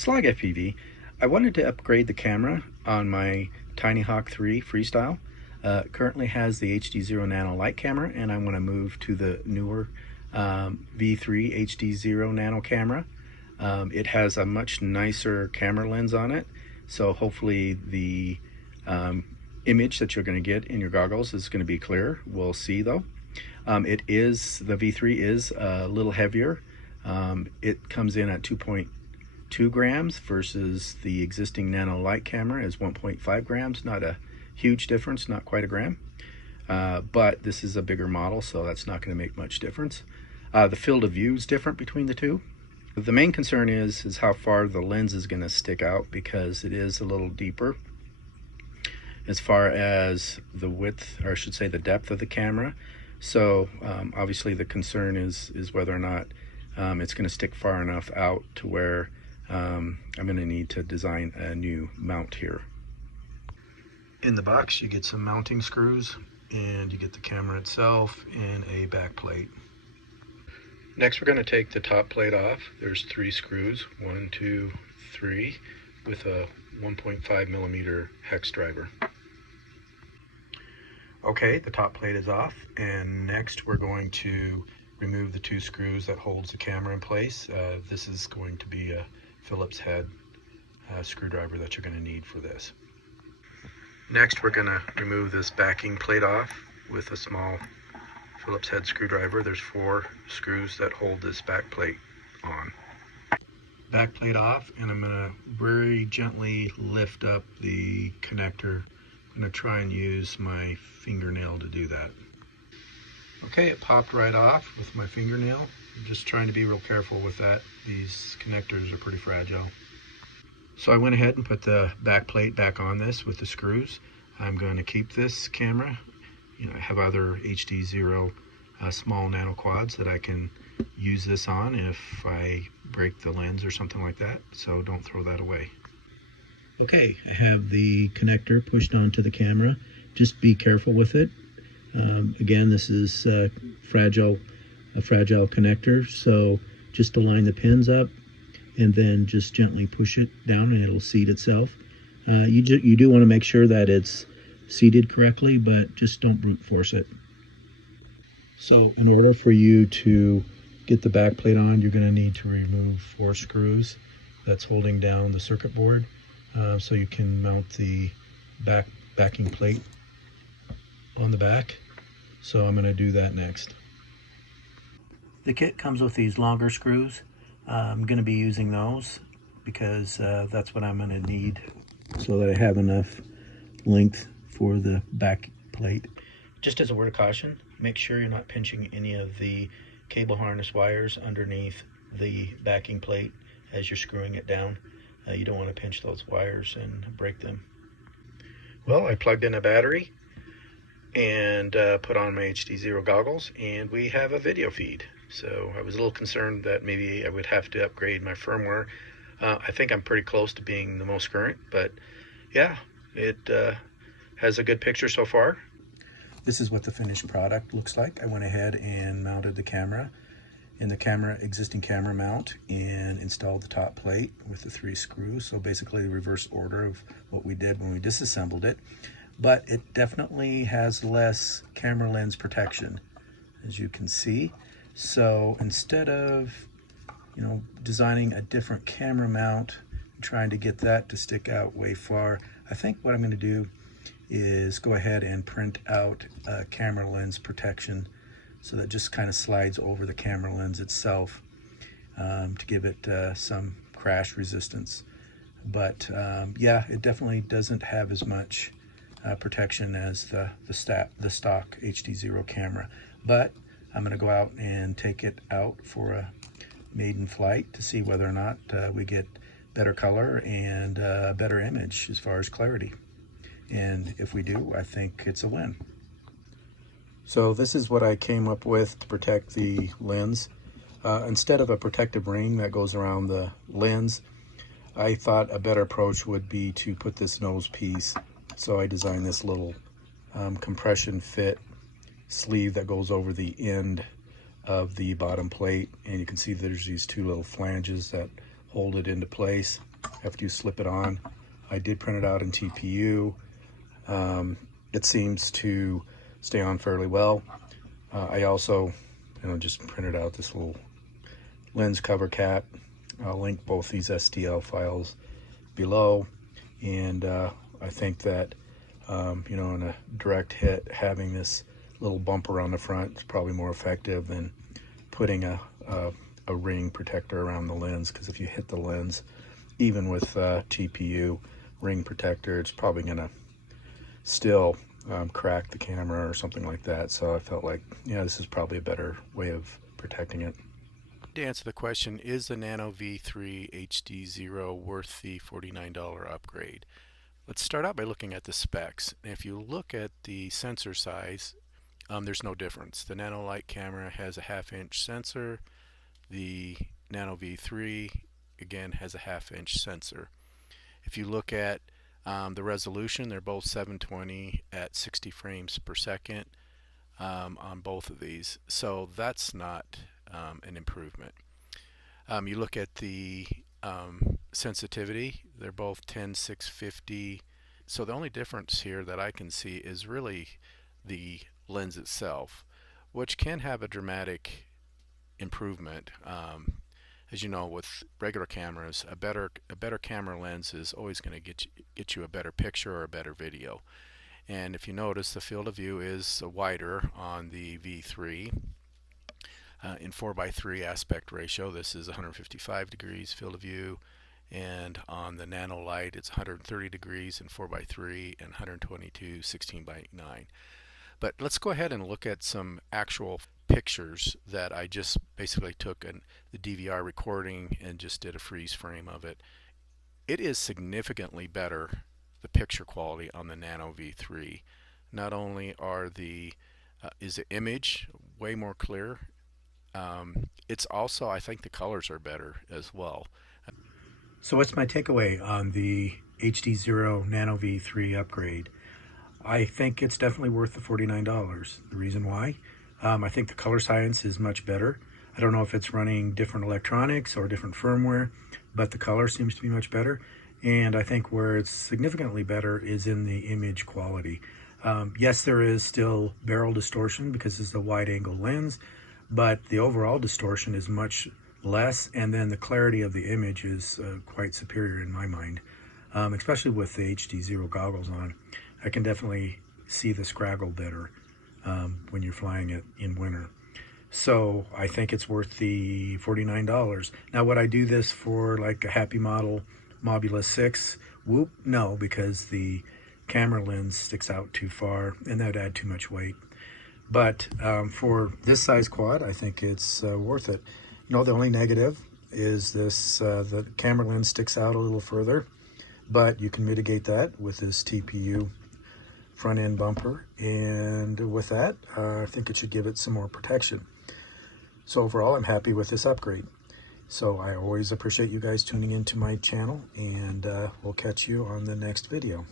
Slog FPV. I wanted to upgrade the camera on my Tinyhawk 3 Freestyle. Currently has the HDZero Nano light camera, and I want to move to the newer V3 HDZero Nano camera. It has a much nicer camera lens on it, so hopefully the image that you're going to get in your goggles is going to be clear. We'll see though. The V3 is a little heavier. It comes in at 2.2 grams versus the existing Nano light camera is 1.5 grams. Not a huge difference, not quite a gram. But this is a bigger model, so that's not going to make much difference. The field of view is different between the two. The main concern is how far the lens is going to stick out, because it is a little deeper as far as the width, or I should say the depth of the camera. So obviously the concern is whether or not it's going to stick far enough out to where I'm going to need to design a new mount here. In the box you get some mounting screws, and you get the camera itself and a back plate. Next we're going to take the top plate off. There's 3 screws, 1, 2, 3, with a 1.5 millimeter hex driver. Okay, the top plate is off, and next we're going to remove the 2 screws that holds the camera in place. This is going to be a Phillips head screwdriver that you're going to need for this. Next we're going to remove this backing plate off with a small Phillips head screwdriver. There's 4 screws that hold this back plate on. Back plate off, and I'm going to very gently lift up the connector. I'm going to try and use my fingernail to do that. Okay, it popped right off with my fingernail. I'm just trying to be real careful with that. These connectors are pretty fragile. So I went ahead and put the back plate back on this with the screws. I'm going to keep this camera. I have other HDZero small nano quads that I can use this on if I break the lens or something like that, so don't throw that away. Okay, I have the connector pushed onto the camera. Just be careful with it. Again, this is a fragile connector, so just align the pins up and then just gently push it down and it'll seat itself. You do want to make sure that it's seated correctly, but just don't brute force it. So in order for you to get the back plate on, you're going to need to remove 4 screws that's holding down the circuit board, so you can mount the backing plate on the back. So I'm going to do that next. The kit comes with these longer screws. I'm going to be using those because that's what I'm going to need so that I have enough length for the back plate. Just as a word of caution, make sure you're not pinching any of the cable harness wires underneath the backing plate as you're screwing it down. You don't want to pinch those wires and break them. Well, I plugged in a battery and put on my HDZero goggles, and we have a video feed. So I was a little concerned that maybe I would have to upgrade my firmware. I think I'm pretty close to being the most current, but yeah, it has a good picture so far. This is what the finished product looks like. I went ahead and mounted the camera in the existing camera mount and installed the top plate with the 3 screws. So basically the reverse order of what we did when we disassembled it. But it definitely has less camera lens protection, as you can see. So instead of designing a different camera mount and trying to get that to stick out way far, I think what I'm going to do is go ahead and print out a camera lens protection, so that just kind of slides over the camera lens itself to give it some crash resistance. But yeah, it definitely doesn't have as much protection as the stock HDZero camera. But I'm going to go out and take it out for a maiden flight to see whether or not we get better color and a better image as far as clarity. And if we do, I think it's a win. So this is what I came up with to protect the lens. Instead of a protective ring that goes around the lens, I thought a better approach would be to put this nose piece. So I designed this little compression fit sleeve that goes over the end of the bottom plate, and you can see there's these 2 little flanges that hold it into place. after you slip it on. I did print it out in TPU. It seems to stay on fairly well. I also just printed out this little lens cover cap. I'll link both these STL files below, and I think that in a direct hit, having this little bumper on the front is probably more effective than putting a ring protector around the lens, because if you hit the lens, even with TPU ring protector, it's probably gonna still crack the camera or something like that. So I felt like, yeah, this is probably a better way of protecting it. To answer the question, is the Nano V3 HDZero worth the $49 upgrade? Let's start out by looking at the specs. If you look at the sensor size, there's no difference. The Nano Light camera has a 1/2-inch sensor. The Nano V3 again has a 1/2-inch sensor. If you look at the resolution, they're both 720 at 60 frames per second on both of these, so that's not an improvement. You look at the sensitivity, they're both 10-650, so the only difference here that I can see is really the lens itself, which can have a dramatic improvement. As you know, with regular cameras, a better camera lens is always going to get you a better picture or a better video. And if you notice, the field of view is wider on the V3 in 4:3 aspect ratio. This is 155 degrees field of view, and on the Nano Light it's 130 degrees in 4:3 and 122 16:9. But let's go ahead and look at some actual pictures that I just basically took the DVR recording and just did a freeze frame of it. It is significantly better, the picture quality on the Nano V3. Not only is the image way more clear, it's also, I think the colors are better as well. So what's my takeaway on the HDZero Nano V3 upgrade? I think it's definitely worth the $49. The reason why? I think the color science is much better. I don't know if it's running different electronics or different firmware, but the color seems to be much better. And I think where it's significantly better is in the image quality. Yes, there is still barrel distortion because it's a wide angle lens, but the overall distortion is much less, and then the clarity of the image is quite superior in my mind, especially with the HDZero goggles on. I can definitely see the scraggle better when you're flying it in winter. So I think it's worth the $49. Now, would I do this for like a Happy Model Mobula 6? Whoop, no, because the camera lens sticks out too far and that'd add too much weight. But for this size quad, I think it's worth it. The only negative is this, the camera lens sticks out a little further, but you can mitigate that with this TPU front end bumper, and with that I think it should give it some more protection. So overall, I'm happy with this upgrade. So I always appreciate you guys tuning into my channel, and we'll catch you on the next video.